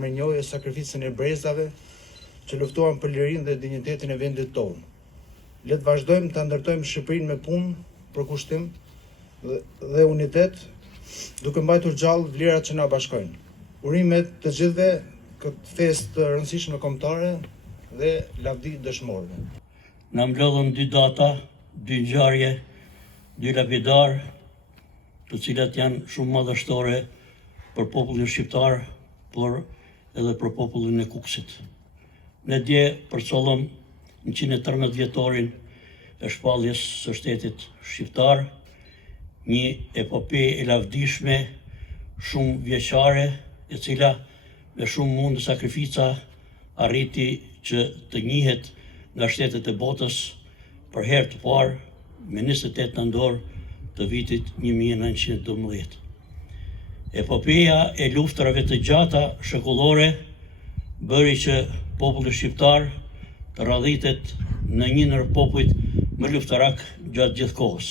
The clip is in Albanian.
Me njohje sakrificën e brezave që luftuan për lirinë dhe dinjitetin e vendit tonë. Le të vazhdojmë të ndërtojmë Shqipërinë me punë, përkushtim dhe unitet, duke mbajtur gjallë vlerat që na bashkojnë. Urimet të gjithëve këtë festë të rëndësishme kombëtare dhe lavdi dëshmorëve. Na mblodhën 2 data, 2 ngjarje, 2 lapidar, të cilat janë shumë madhështore për popullin shqiptar, por edhe për popullin e Kukësit. Ne dje përcollëm 113 vjetorin e shpalljes së shtetit shqiptar, një epope e lavdishme, shumë vjeçare, e cila me shumë mund dhe sakrifica arriti që të njihet nga shtetet e botës për herë të parë me 28 nëntor të vitit 1912. Epopeja e luftrave të gjata shekullore bëri që populli shqiptar të radhitet në një ndër popujt më luftarak gjatë gjithë kohës.